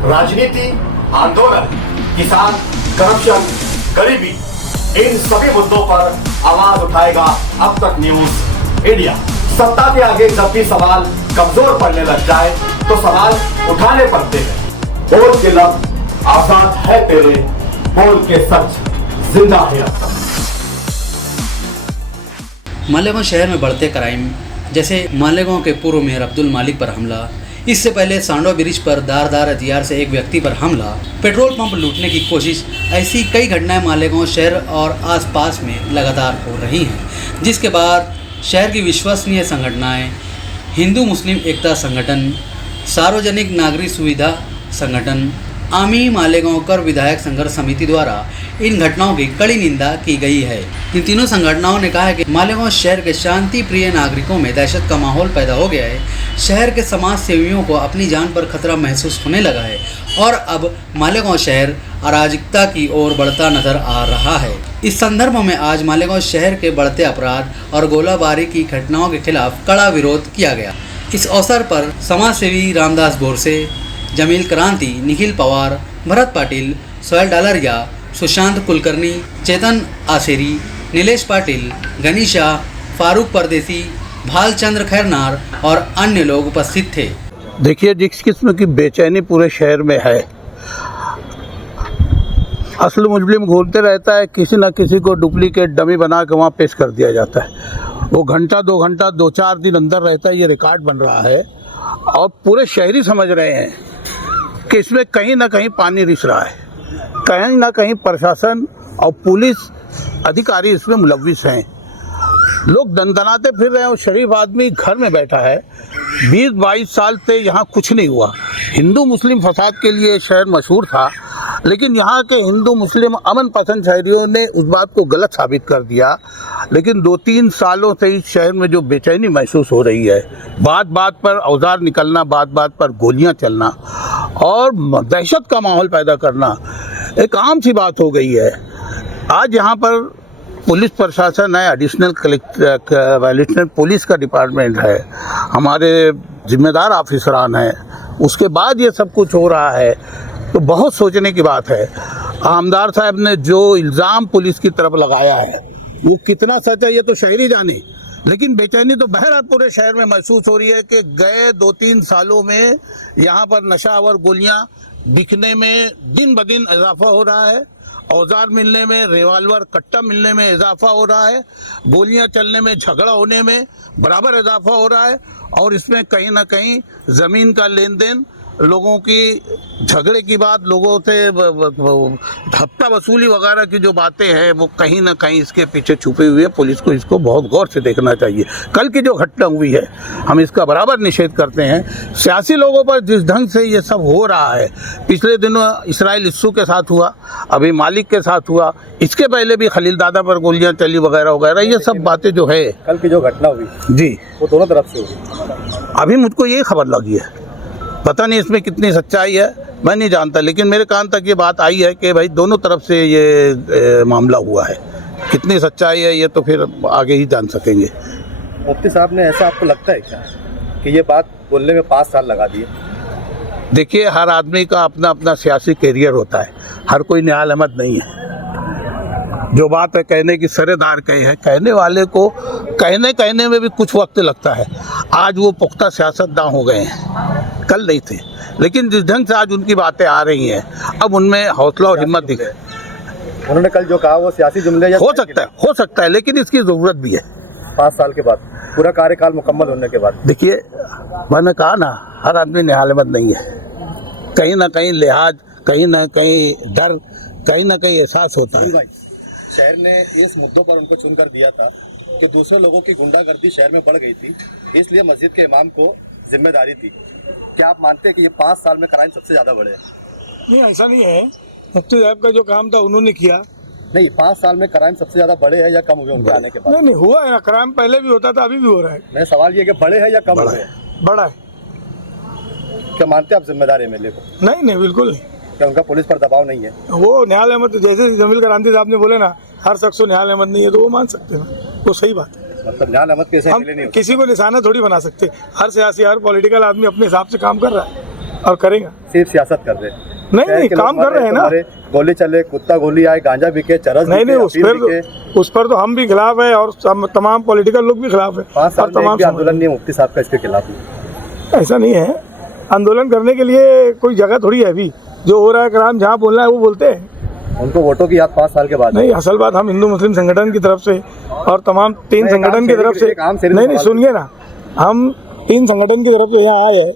राजनीति, आंदोलन, किसान, करप्शन, गरीबी, इन सभी मुद्दों पर आवाज उठाएगा अब तक न्यूज इंडिया। सत्ता के आगे जब भी सवाल कमजोर पड़ने लग जाए तो सवाल उठाने पड़ते हैं। बोल के लब आजाद है तेरे, बोल के सच जिंदा है अब तक। मालेगांव शहर में बढ़ते क्राइम, जैसे मालेगांव के पूर्व मेयर अब्दुल मालिक पर हमला, इससे पहले सांडवा ब्रिज पर धारदार हथियार से एक व्यक्ति पर हमला, पेट्रोल पंप लूटने की कोशिश, ऐसी कई घटनाएं मालेगांव शहर और आसपास में लगातार हो रही हैं, जिसके बाद शहर की विश्वसनीय संगठनाएं, हिंदू मुस्लिम एकता संगठन, सार्वजनिक नागरिक सुविधा संगठन, आमी मालेगांव कर विधायक संघर्ष समिति द्वारा इन घटनाओं की कड़ी निंदा की गई है। इन तीनों संगठनों ने कहा है कि मालेगांव शहर के शांति प्रिय नागरिकों में दहशत का माहौल पैदा हो गया है। शहर के समाज सेवियों को अपनी जान पर खतरा महसूस होने लगा है और अब मालेगांव शहर अराजकता की ओर बढ़ता नजर आ रहा है। इस संदर्भ में आज मालेगांव शहर के बढ़ते अपराध और गोलाबारी की घटनाओं के खिलाफ कड़ा विरोध किया गया। इस अवसर पर समाज सेवी रामदास बोरसे, जमील क्रांति, निखिल पवार, भरत पाटिल, सोहेल डालरिया, सुशांत कुलकर्णी, चेतन आसेरी, नीलेश पाटिल, गनीशा, फारूक परदेसी, भालचंद्र खैरनार और अन्य लोग उपस्थित थे। देखिए, जिस किस्म की बेचैनी पूरे शहर में है, असल मुजरिम घूमते रहता है, किसी न किसी को डुप्लीकेट डमी बना के वहाँ पेश कर दिया जाता है। वो घंटा 2 घंटा 2-4 दिन अंदर रहता है, ये रिकॉर्ड बन रहा है और पूरे शहरी समझ रहे हैं कि इसमें कहीं ना कहीं पानी रिस रहा है, कहीं ना कहीं प्रशासन और पुलिस अधिकारी इसमें मुलव्विस हैं। लोग दंदनाते फिर रहे हैं और शरीफ आदमी घर में बैठा है। 20-22 साल से यहाँ कुछ नहीं हुआ। हिंदू मुस्लिम फसाद के लिए शहर मशहूर था, लेकिन यहाँ के हिंदू मुस्लिम अमन पसंद शहरियों ने उस बात को गलत साबित कर दिया। लेकिन 2-3 सालों से इस शहर में जो बेचैनी महसूस हो रही है, बात बात पर औजार निकलना, बात बात पर गोलियाँ चलना और दहशत का माहौल पैदा करना एक आम सी बात हो गई है। आज यहाँ पर पुलिस प्रशासन है, एडिशनल पुलिस का डिपार्टमेंट है, हमारे जिम्मेदार ऑफिसरान हैं, उसके बाद ये सब कुछ हो रहा है तो बहुत सोचने की बात है। आमदार साहब ने जो इल्ज़ाम पुलिस की तरफ लगाया है वो कितना सच है ये तो शहरी जाने, लेकिन बेचैनी तो बहरहाल पूरे शहर में महसूस हो रही है कि गए 2-3 सालों में यहाँ पर नशा और गोलियाँ बिकने में दिन ब दिन इजाफा हो रहा है, औजार मिलने में, रिवाल्वर कट्टा मिलने में इजाफा हो रहा है, गोलियां चलने में, झगड़ा होने में बराबर इजाफा हो रहा है और इसमें कहीं ना कहीं ज़मीन का लेन देन, लोगों की झगड़े की बात, लोगों से हफ्ता वसूली वगैरह की जो बातें हैं वो कहीं ना कहीं इसके पीछे छुपी हुई है। पुलिस को इसको बहुत गौर से देखना चाहिए। कल की जो घटना हुई है हम इसका बराबर निषेध करते हैं। सियासी लोगों पर जिस ढंग से ये सब हो रहा है, पिछले दिनों इसराइल इस्सू के साथ हुआ, अभी मालिक के साथ हुआ, इसके पहले भी खलील दादा पर गोलियां चली वगैरह वगैरह, ये सब बातें जो है कल की जो घटना हुई जी वो दोनों तरफ से हुई। अभी मुझको ये खबर लगी है, पता नहीं इसमें कितनी सच्चाई है, मैं नहीं जानता, लेकिन मेरे कान तक ये बात आई है कि भाई दोनों तरफ से ये मामला हुआ है। कितनी सच्चाई है ये तो फिर आगे ही जान सकेंगे। मुफ्ती साहब ने ऐसा आपको लगता है क्या कि ये बात बोलने में 5 साल लगा दिए? देखिए, हर आदमी का अपना अपना सियासी कैरियर होता है, हर कोई निहाल अहमद नहीं है। जो बात है कहने की सरेदार कही है, कहने वाले को कहने में भी कुछ वक्त लगता है। आज वो पुख्ता सियासतदान हो गए हैं, कल नहीं थे, लेकिन जिस ढंग से आज उनकी बातें आ रही हैं अब उनमें हौसला और हिम्मत दिखे। उन्होंने कल जो कहा वो सियासी जुमले हो सकता है, लेकिन इसकी ज़रूरत भी है। 5 साल के बाद, पूरा कार्यकाल मुकम्मल होने के बाद। देखिए, मैंने कहा ना, हर आदमी निहाल अहमद नहीं है। कहीं ना कहीं लिहाज, कहीं ना कहीं डर, कहीं ना कहीं एहसास होता है। शहर ने इस मुद्दों पर उनको चुनकर दिया था कि दूसरे लोगों की गुंडागर्दी शहर में बढ़ गई थी, इसलिए मस्जिद के इमाम को जिम्मेदारी थी। क्या आप मानते हैं कि ये 5 साल में क्राइम सबसे ज़्यादा बढ़े हैं? नहीं, ऐसा नहीं है। मुफ्ती साहब का जो काम था उन्होंने किया। नहीं, 5 साल में क्राइम सबसे ज़्यादा बढ़े हैं या कम हुए उनके आने के बाद? नहीं, हुआ है ना, क्राइम पहले भी होता था, अभी भी हो रहा है। मेरा सवाल ये कि बढ़े हैं या कम हुए? बड़ा है। क्या मानते हैं आप जिम्मेदार एमएलए को? नहीं, बिल्कुल नहीं। क्या उनका पुलिस पर दबाव नहीं है? वो निहाल अहमद, जैसे जमील क्रांति साहब ने बोले ना, हर शख्स को निहाल अहमद नहीं है, तो वो मान सकते हैं, वो सही बात है। मतलब निहाल अहमद कैसे हम किसी को निशाना थोड़ी बना सकते। हर सियासी, हर पॉलिटिकल आदमी अपने हिसाब से काम कर रहा है। और करेगा। सिर्फ सियासत कर रहे हैं। नहीं शहर नहीं, के लोग काम मर कर रहे हैं ना। मरे, गोली चले, कुत्ता गोली आए, गांजा बिके, चरस नहीं बिके, नहीं, अफीम उस पर तो हम भी खिलाफ है और तमाम पॉलिटिकल लोग भी खिलाफ है। 5 साल और में एक तमाम भी आंदोलन नहीं है मुफ्ती साहब का इसके खिलाफ। ऐसा नहीं है, आंदोलन करने के लिए कोई जगह थोड़ी है। अभी जो हो रहा है काम, जहाँ बोलना है वो बोलते हैं। उनको वोटों की याद 5 साल के बाद नहीं, असल बात हम हिंदू मुस्लिम संगठन की तरफ से और तमाम 3 नहीं, संगठन की तरफ से, एक आम शहरी नहीं नहीं सवाल सुनिए ना, हम 3 संगठन की तरफ से यहाँ आए हैं